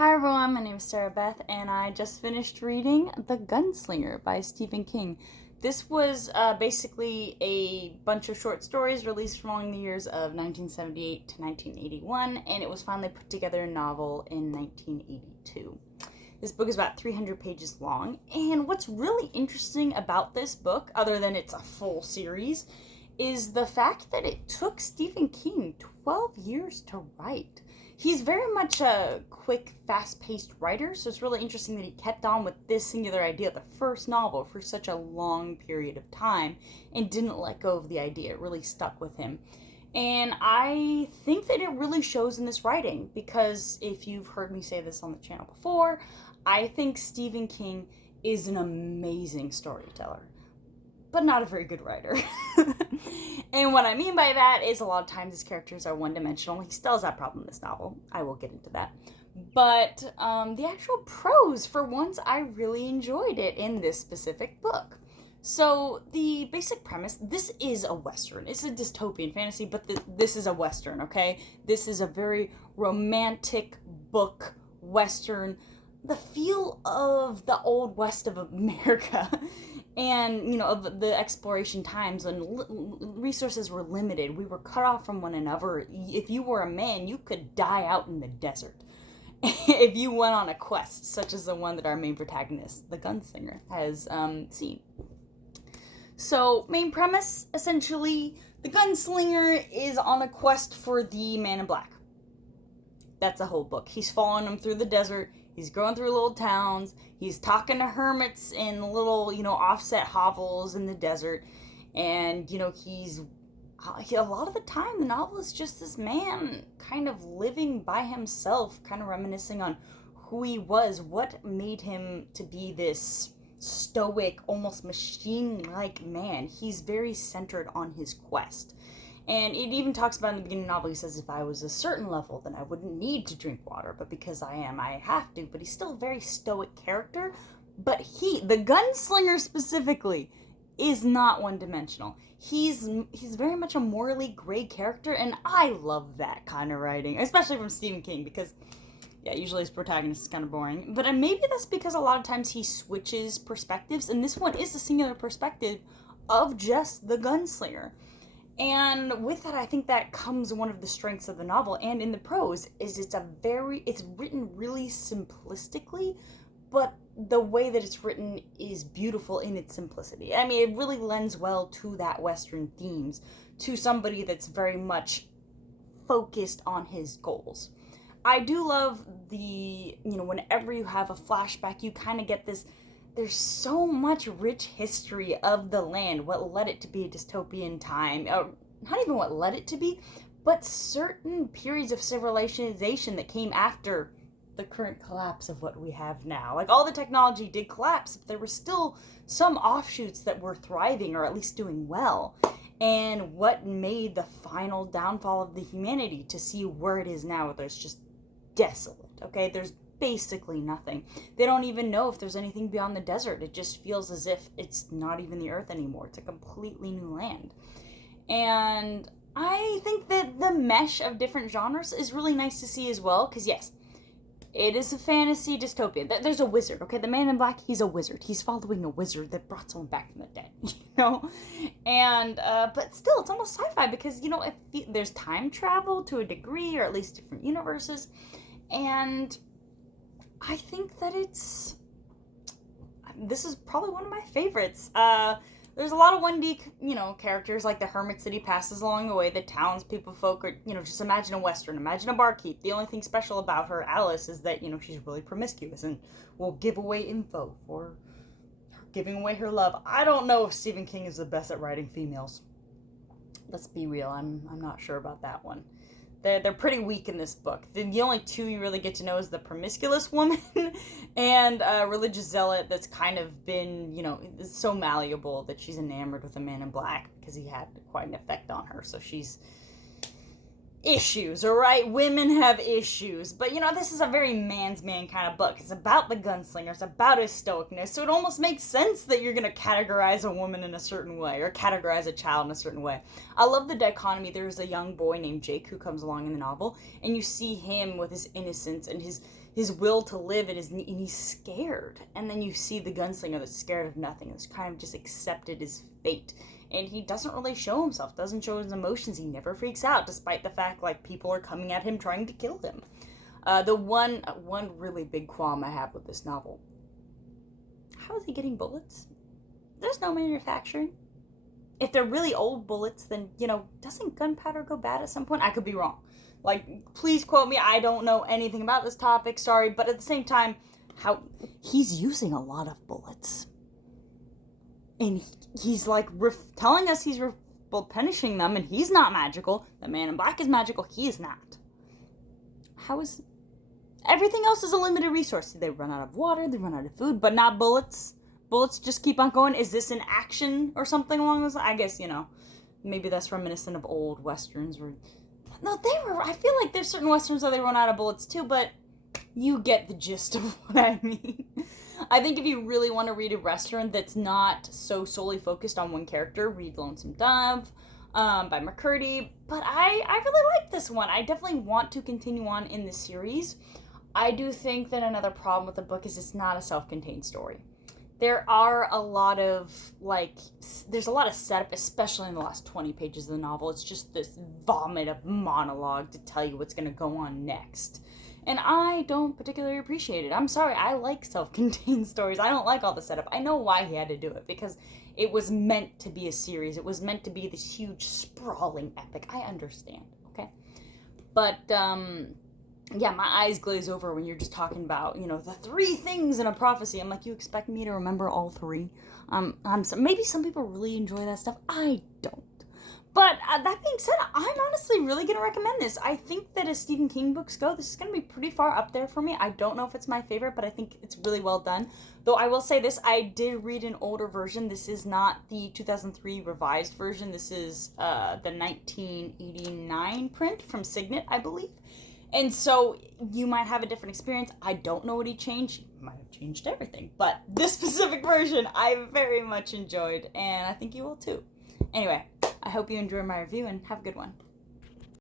Hi everyone, my name is Sarah Beth, and I just finished reading The Gunslinger by Stephen King. This was basically a bunch of short stories released along the years of 1978 to 1981, and it was finally put together in a novel in 1982. This book is about 300 pages long, and what's really interesting about this book, other than it's a full series, is the fact that it took Stephen King 12 years to write. He's very much a quick, fast-paced writer, so it's really interesting that he kept on with this singular idea, the first novel, for such a long period of time, and didn't let go of the idea. It really stuck with him. And I think that it really shows in this writing, because if you've heard me say this on the channel before, I think Stephen King is an amazing storyteller, but not a very good writer. And what I mean by that is a lot of times his characters are one-dimensional. He still has that problem in this novel. I will get into that. But the actual prose, for once, I really enjoyed it in this specific book. So the basic premise, this is a Western. It's a dystopian fantasy, but this is a Western, okay? This is a very romantic book, Western. The feel of the old West of America. And, of the exploration times when resources were limited, we were cut off from one another. If you were a man, you could die out in the desert if you went on a quest, such as the one that our main protagonist, the Gunslinger, has seen. So, main premise, essentially, the Gunslinger is on a quest for the man in black. That's the whole book. He's following him through the desert. He's going through little towns. He's talking to hermits in little, offset hovels in the desert. And, he, a lot of the time, the novel is just this man kind of living by himself, kind of reminiscing on who he was, what made him to be this stoic, almost machine-like man. He's very centered on his quest. And it even talks about in the beginning of the novel, he says, if I was a certain level, then I wouldn't need to drink water. But because I am, I have to. But he's still a very stoic character. But the Gunslinger specifically, is not one-dimensional. He's very much a morally gray character, and I love that kind of writing. Especially from Stephen King, because, yeah, usually his protagonist is kind of boring. But maybe that's because a lot of times he switches perspectives, and this one is a singular perspective of just the Gunslinger. And with that, I think that comes one of the strengths of the novel, and in the prose, is it's written really simplistically, but the way that it's written is beautiful in its simplicity. I mean, it really lends well to that Western themes, to somebody that's very much focused on his goals. I do love whenever you have a flashback, you kind of get this. There's so much rich history of the land, what led it to be a dystopian time, not even what led it to be, but certain periods of civilization that came after the current collapse of what we have now. Like, all the technology did collapse, but there were still some offshoots that were thriving, or at least doing well. And what made the final downfall of the humanity to see where it is now, there's just desolate, okay? There's basically nothing. They don't even know if there's anything beyond the desert. It just feels as if it's not even the earth anymore. It's a completely new land. And I think that the mesh of different genres is really nice to see as well, because yes, it is a fantasy dystopia. There's a wizard, okay? The man in black, he's a wizard. He's following a wizard that brought someone back from the dead, And, but still, it's almost sci-fi, because, there's time travel to a degree, or at least different universes, and I think that this is probably one of my favorites. There's a lot of 1D, characters, like the hermits that he passes along the way, the townspeople folk are, just imagine a Western, imagine a barkeep. The only thing special about her, Alice, is that, she's really promiscuous and will give away info for giving away her love. I don't know if Stephen King is the best at writing females. Let's be real, I'm not sure about that one. They're pretty weak in this book. The only two you really get to know is the promiscuous woman and a religious zealot that's kind of been, is so malleable that she's enamored with a man in black because he had quite an effect on her. So she's issues, alright? Women have issues. But, this is a very man's man kind of book. It's about the gunslinger. It's about his stoicness. So it almost makes sense that you're going to categorize a woman in a certain way, or categorize a child in a certain way. I love the dichotomy. There's a young boy named Jake who comes along in the novel, and you see him with his innocence and his will to live, and he's scared. And then you see the gunslinger that's scared of nothing, that's kind of just accepted his fate. And he doesn't really show himself, doesn't show his emotions. He never freaks out, despite the fact, people are coming at him trying to kill him. The one really big qualm I have with this novel. How is he getting bullets? There's no manufacturing. If they're really old bullets, then, doesn't gunpowder go bad at some point? I could be wrong. Please quote me. I don't know anything about this topic, sorry. But at the same time, he's using a lot of bullets. And he's telling us he's replenishing them, and he's not magical. The man in black is magical. He is not. How is... Everything else is a limited resource. They run out of water, they run out of food, but not bullets. Bullets just keep on going. Is this an action or something along those lines? I guess, maybe that's reminiscent of old westerns. I feel like there's certain westerns where they run out of bullets too, but you get the gist of what I mean. I think if you really want to read a western that's not so solely focused on one character, read Lonesome Dove by McMurtry. But I really like this one. I definitely want to continue on in the series. I do think that another problem with the book is it's not a self-contained story. There are a lot of, there's a lot of setup, especially in the last 20 pages of the novel. It's just this vomit of monologue to tell you what's going to go on next. And I don't particularly appreciate it. I'm sorry, I like self-contained stories. I don't like all the setup. I know why he had to do it, because it was meant to be a series. It was meant to be this huge, sprawling epic. I understand, okay? But, yeah, my eyes glaze over when you're just talking about, the 3 things in a prophecy. I'm like, you expect me to remember all 3? Maybe some people really enjoy that stuff. I don't. But that being said, I'm honestly really going to recommend this. I think that as Stephen King books go, this is going to be pretty far up there for me. I don't know if it's my favorite, but I think it's really well done. Though I will say this, I did read an older version. This is not the 2003 revised version. This is the 1989 print from Signet, I believe. And so you might have a different experience. I don't know what he changed. He might have changed everything. But this specific version, I very much enjoyed, and I think you will too. Anyway, I hope you enjoyed my review, and have a good one.